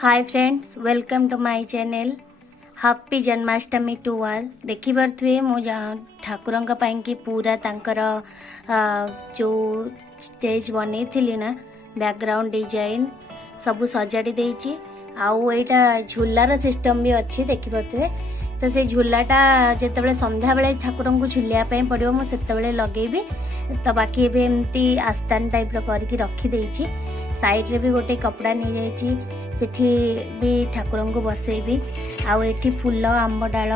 Hi friends, welcome to my channel. Happy Janmashtami to all. देखि पारे मु ठाकुर की पूरा तांकर जो स्टेज बनई थी ना, बैकग्राउंड डिजाइन सब सजाड़ी देछि। आउ एटा झूलार सिस्टम भी अच्छी देखि पारे। तो से झूलाटा जिते संध्या बेले ठाकुर को झुलिया पड़ो मुझे लगेबी। तो बाकी एबे एमती आस्थान टाइप करके रखीदे। साइड रे भी गोटे कपड़ा नहीं जाइए, सेठी भी ठाकुर को बसैबी। आउ एठी फूल आंब डाल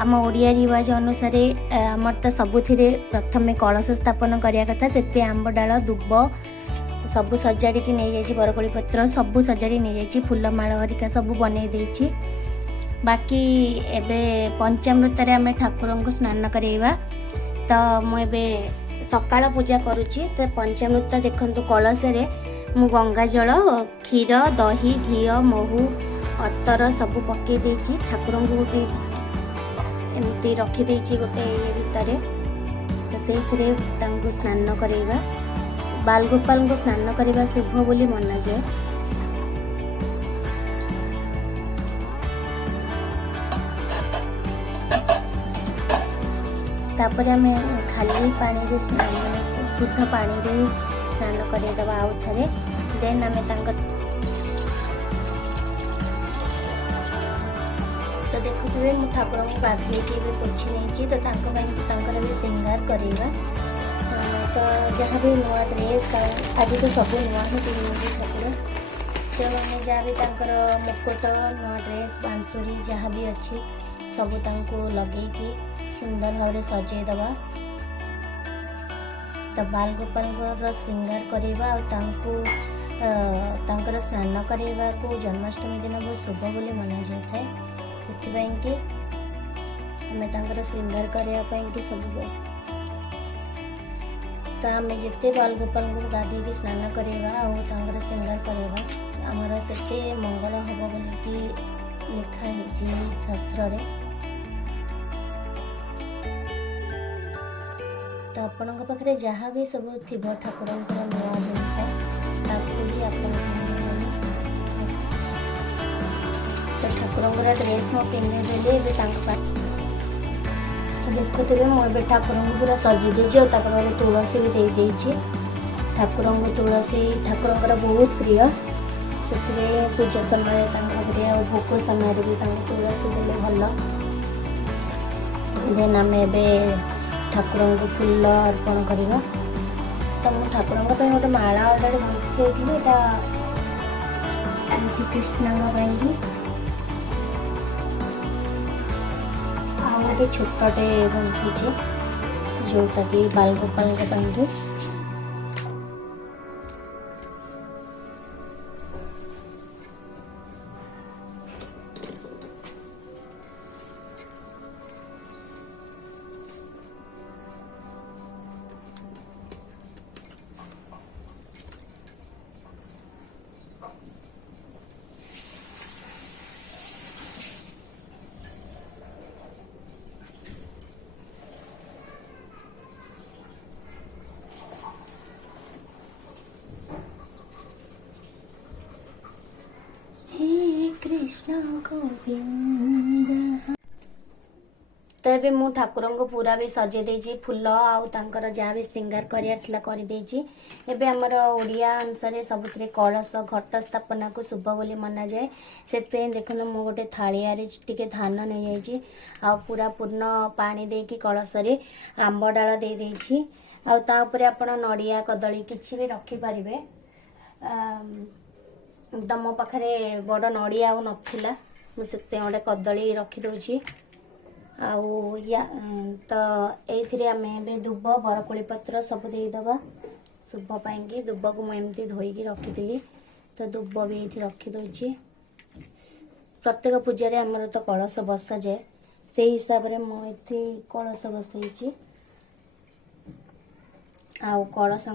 आम ओडिया रिवाज अनुसार आमर तो सबुथिरे प्रथमे कलश स्थापन करने कथा। से आंब डाल दुब सब सजाड़ी की नहीं जाइए, बरकोली पत्र सब सजाड़ी नहीं जाइए, फूलमाल हरिका सब बनई देछि। बाकी एबे पंचामृत आम ठाकुर को स्नान करवा। तो मुझे सकाळ पूजा करुच्ची। तो पंचामृत देखु कलश मु गंगा जल, क्षीर, दही, घी, महू, अतर सब पकई देछि। ठाकुर को गोटे एमती रखीदे गोटे ये भितर। तो से स्नान करवा। बालगोपाल को स्नान करवा शुभ बोली मना जाए। तापर आम खाली पानी रे शुद्ध पानी रे स्नान करदेवा। आउ थे देन आम तो देखुए मु ठाकुर को गाधे पोछी नहीं। तो भी श्रृंगार करवा। तो जहाँ भी नुआ ड्रेस आज तो सब नुआ ही पिंधि ठाकुर। तो मैंने जहाँ भी मुकुट, नुआ ड्रेस, बांसुरी जहाँ भी अच्छी सब लगे सुंदर भाव सजेदेवा। तो बालगोपाल श्रृंगार करवा और स्नान करवा को जन्माष्टमी दिन बहुत शुभ बोली मना जाए। से आम श्रृंगार करने सब। तो आम जिते बालगोपाल को गाधे स्नान करवा और श्रृंगार करवा आमर से मंगल हम बोली लिखाई शास्त्र रे। तो आपण पाखे जहाँ भी सब थी ठाकुर नुआ जिनस ही आप तो ठाकुर ड्रेस मैं पिंधिदेली। तो देखुए मुझे ठाकुर को पूरा सजी देची और तुलसी भी दे देची। ठाकुर को तुलसी ठाकुर बहुत प्रिय। से पूजा समय भोग समय भी तुलसी देले भल। देन आम ठाकुर को फूल अर्पण करवा। तो मुझे ठाकुर गोटे माला अलरेडी गुंथी देती कृष्ण गोटे छोटे गुंथी जोटा कि बालगोपाल। कृष्ण गोविंद। तो ये मु ठाकुर को पूरा भी सजे देजी फूल आउर जहाँ भी श्रृंगार कर आमर ओडिया अनुसार सबुथ कलश घट स्थापना को शुभ बोली मना जाए। से देखो मु गोटे थालिया टे धान नहीं जाइए आ पूरा पूर्ण पानी देकी कलश रे आंब डाल दे देछि। आप नड़िया कदली किसी भी रखिपारे। तो मो पाखे बड़ नड़िया आउ नाला मुझे गोटे कदली रखीदे। तो ये आम दुब बरकोली पत्र सब देदेवा शुभ पाई। दुब को मुझे धोईकी रखी। तो दुब भी ये रखीदे। प्रत्येक पूजा आमर तो कलश बसा जाए से हिसाब से मुझे कलश बसई। आउ कलश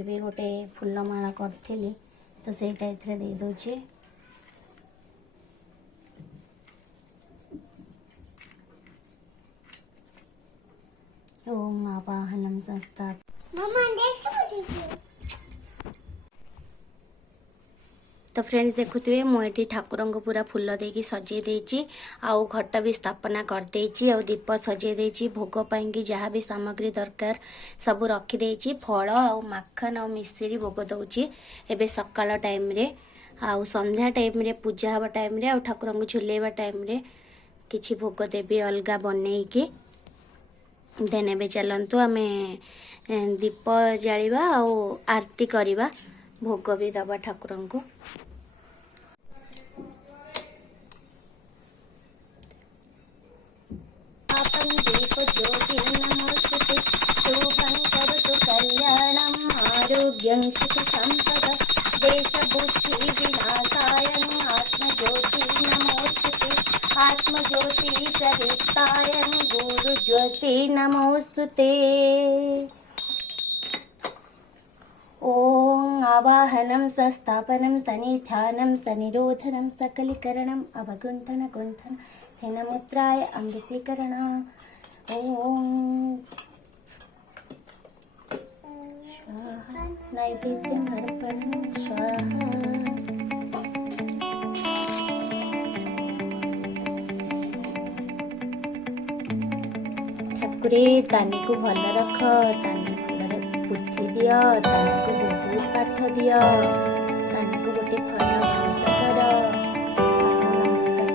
भी गोटे फूलमाला करी। तो सहीटा ये दे दूची। ओम आवाहनम संस्था। तो फ्रेंड्स देखुए मुझे ठाकुर को पूरा फूल देकी सजे देची आउ घट भी स्थापना कर देची आउ दीप सजे देची भोग पाई जहाँ भी सामग्री दरकार सब रखीदे फल आउ माखन आउ मिश्री भोग दौची एबे सकाळ टाइम रे आउ संध्या टाइम रे पूजा हवा टाइम रे आउ ठाकुर को झुलेवा टाइम रे किछि भोग देवी अलगा बनईकी देन एबे चलंतु आमे दीप जालिबा आउ आरती करिबा भोग भी दबा ठाकुर को। आपन दीप ज्योति नमोस्तुते शुभं करोतु कल्याणं आरोग्यं सुख संपदा देश बुद्धि विनाशाय आत्मज्योति नमोस्तुते आत्मज्योति प्रदीप्ताय गुरु ज्योति नमोस्तुते। ओं आवाहनं संस्थापनं सनिध्यानं सनिरोधनं सकलीकरणं अवगुंठन गुंठन हेनमुद्राय अमृतीकरण। ओं स्वाहा नैवेद्यं अर्पणं स्वाहा। ठाकुरे तानी को भल रख तानी भलरे बुद्धि दियो तानी को बहुत पाठ दियो तानी को गोटे भल मनीष कर। नमस्कार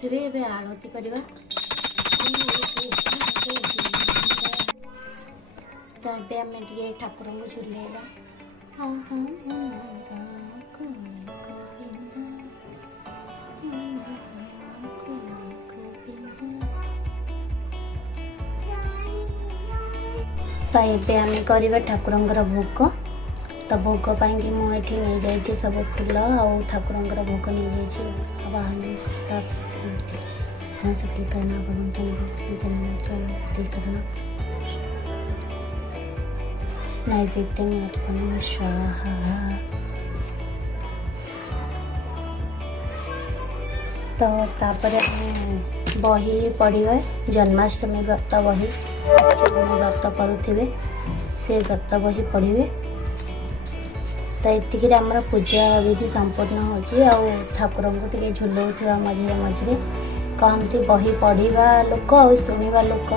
देखिए एबे आरती करवा तो ये आम ठाकुर को झुलेबा। तो ये आम करवा ठाकुरंकर भोग। तो भोग पाई मुझे नहीं जाइए सब फूल आ ठाकुरंकर भोग नहीं जाइए नैवेद्यम अर्पण स्वाहा। तो तापर बही पढ़े जन्माष्टमी व्रत बही जो व्रत करुवे से व्रत बही पढ़े। तो ये आमर पूजा विधि संपूर्ण हो ठाकुर को झुलाऊा मझे मझे कहते बही पढ़ा लोक और शुणा लोक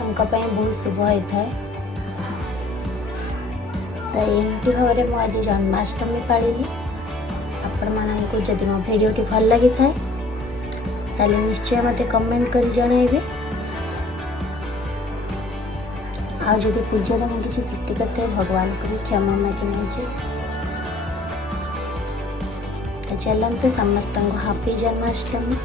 बहुत शुभ होता है। तो एमती भाव में आज जन्माष्टमी पाड़ी। आपण मानू जदि मो भिडियोटी भल लगी था ताले निश्चय मत कमेंट कर जनइबे। आज जदि पूजा में किसी त्रुटि करते भगवान को भी क्षमा मांगी नहीं। तो चलते समस्त हैप्पी जन्माष्टमी।